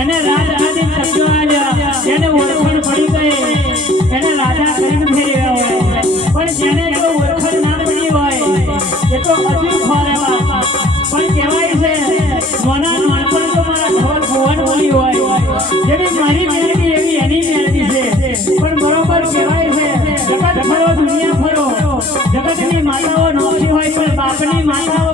એને રાજ આદિ શબ્દો આવ્યા, એને ઓળખણ પડી ગઈ, એને રાજા કરીને ફેરવ્યા હોય, પણ જેને જો ઓળખણ ના પડી હોય એ તો હજુ ખોરે બાપા. પણ કહેવાય છે સોના નાનપણ તો મારા ઘર ભુવન બોલી હોય, જેવી મારી મેળવી એવી એની મેળવી છે. પણ બરોબર કહેવાય છે જગત ફરો દુનિયા ફરો, જગતની માતાઓ નોખી હોય પણ બાપની માતાઓ